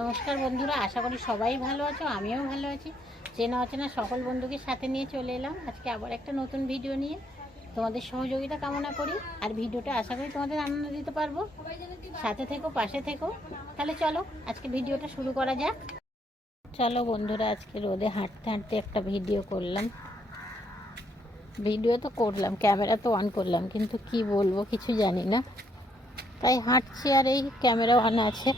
নমস্কার বন্ধুরা, আশা করি সবাই ভালো আছো, আমিও ভালো আছি। চেনা অচেনা সকল বন্ধুকে সাথে নিয়ে চলে এলাম আজকে আবার একটা নতুন ভিডিও নিয়ে। তোমাদের সহযোগিতা কামনা করি, আর ভিডিওটা আশা করি তোমাদের আনন্দ দিতে পারবো। সাথে থেকো, পাশে থেকো। তাহলে চলো আজকে ভিডিওটা শুরু করা যাক। চলো বন্ধুরা, আজকে রোদে হাঁটতে হাঁটতে একটা ভিডিও করলাম। ভিডিও তো করলাম, ক্যামেরা তো অন করলাম, কিন্তু কি বলবো কিছু জানি না, তাই হাঁটছি আর এই ক্যামেরা অন আছে।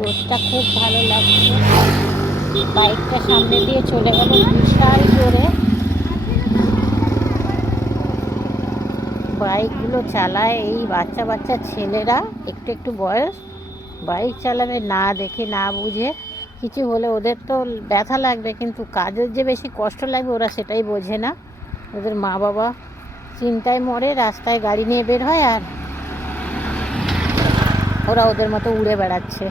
রোদটা খুব ভালো লাগছে। বাইকটা সামনে দিয়ে চলে গেল বিশাল জোরে। বাইকগুলো চালায় এই বাচ্চা বাচ্চা ছেলেরা, একটু একটু বয়স, বাইক চালাবে না দেখে না বুঝে। কিছু হলে ওদের তো ব্যথা লাগবে, কিন্তু কাজের যে বেশি কষ্ট লাগবে ওরা সেটাই বোঝে না। ওদের মা বাবা চিন্তায় মরে, রাস্তায় গাড়ি নিয়ে বের হয় আর ওরা ওদের মতো উড়ে বেড়াচ্ছে।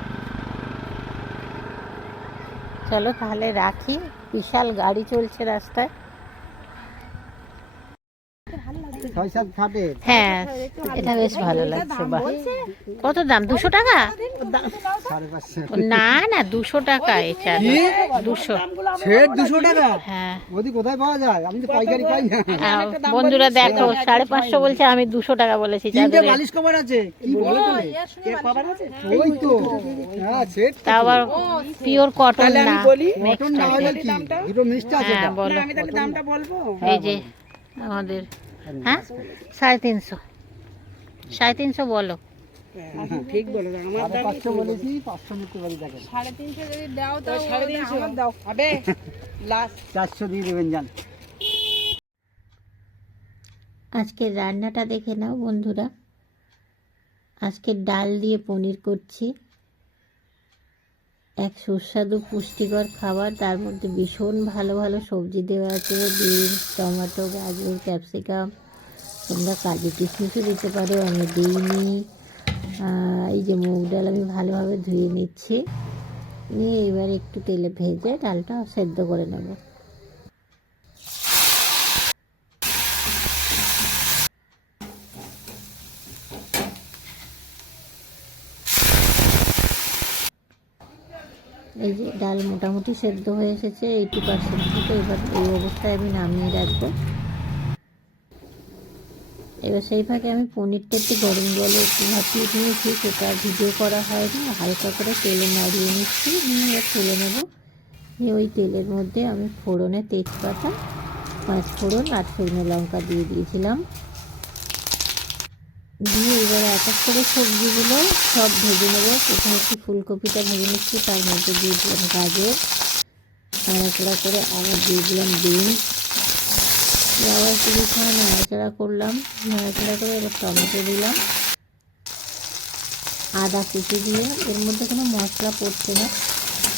চলো তাহলে রাখি, বিশাল গাড়ি চলছে রাস্তায়। হ্যাঁ, এটা বেশ ভালো লাগছে। বাহ, কত দাম? 200 টাকা? না না, 200 টাকা এটা। 200 টাকা? হ্যাঁ। বন্ধুরা দেখো, 550 বলছে, আমি 200 টাকা বলেছি। তা আবার পিওর কটন না। হ্যাঁ বলো। এই যে আমাদের, হ্যাঁ 350, 350 বলো। ঠিক বলো, আমার 500 বলেছি, 500 নিতে পারি। দেখেন 350 যদি দাও তো 350 আমার দাও হবে, লাস্ট 400 দিয়ে দেবেন। জান আজকে রান্নাটা দেখে নাও বন্ধুরা। আজকে ডাল দিয়ে পনির করছি, এক সুস্বাদু পুষ্টিকর খাবার। তার মধ্যে ভীষণ ভালো ভালো সবজি দেওয়া আছে, বিনস, টমেটো, গাজর, ক্যাপসিকাম। তোমরা কাজু কিশমিশও দিতে পারো, আমি দিইনি। এই যে মুগ ডাল আমি ভালোভাবে ধুয়ে নিচ্ছি, নিয়ে এবার একটু তেলে ভেজে ডালটা সেদ্ধ করে নেব। এই যে ডাল মোটামুটি সেদ্ধ হয়ে এসেছে 80% মতো। এবার এই অবস্থায় আমি নামিয়ে রাখবো। এবার সেই ফাঁকে আমি পনিরটা একটু গরম জলে একটু ভাপিয়ে নিয়েছি, সেটা ভিডিও করা হয়নি। হালকা করে তেলে নাড়িয়ে নিচ্ছি, নিয়ে এবার তুলে নেব। নিয়ে ওই তেলের মধ্যে আমি ফোড়নে তেজপাতা, 5 ফোড়ন আর শুকনো লঙ্কা দিয়ে দিয়েছিলাম। দিয়ে এবার এক এক করে সবজিগুলো সব ভেজে নেব। প্রথমে একটু ফুলকপিটা ভেজে নিচ্ছি, তার মধ্যে দিয়ে দিলাম গাজর, নাড়াচাড়া করে আবার দিয়ে দিলাম বিনস, আবার কিছু সময় নাড়াচাড়া করলাম। নাড়াচাড়া করে এবার টমেটো দিলাম, আদা কুচি দিয়ে। এর মধ্যে কোনো মশলা পড়ছে না,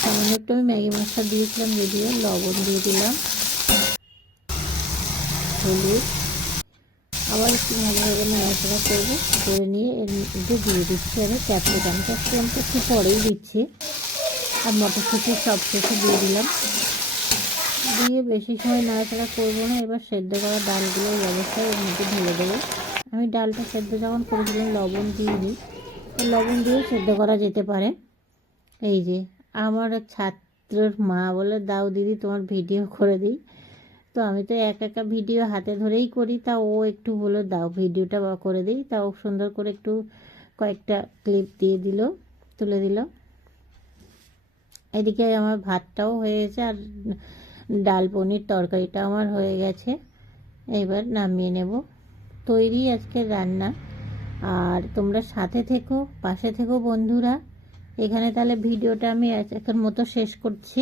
সামান্য একটু আমি ম্যাগি মশলা দিয়েছিলাম, যদিও লবণ দিয়ে দিলাম, হলুদ। আবার একটু ভালোভাবে নাড়াচাড়া করবো, করে নিয়ে এর মধ্যে দিয়ে দিচ্ছি আমি ক্যাপসিকাম। ক্যাপসিকামটা একটু পরেই দিচ্ছি, আর মটরশুঁটি সব শেষে দিয়ে দিলাম। দিয়ে বেশি সময় নাড়াচাড়া করবো না। এবার সেদ্ধ করা ডালগুলো এই অবস্থায় এর মধ্যে ঢেলে দেবো। আমি ডালটা সেদ্ধ যখন করেছিলাম লবণ দিইনি, লবণ দিয়েও সেদ্ধ করা যেতে পারে। এই যে আমার এক ছাত্রর মা বলে, দাও দিদি তোমার ভিডিও করে দিই। তো আমি তো একা ভিডিও হাতে ধরেই করি, তা ও একটু বলে দাও ভিডিওটা করে দিই। তা ও সুন্দর করে একটু কয়েকটা ক্লিপ দিয়ে দিল, তুলে দিল। এদিকে আমার ভাতটাও হয়ে গেছে, আর ডাল পনির তরকারিটা আমার হয়ে গেছে। এবার নামিয়ে নেব। তৈরি আজকের রান্না। আর তোমরা সাথে থেকো, পাশে থেকো বন্ধুরা। এখানে তাহলে ভিডিওটা আমি এখন মতো শেষ করছি।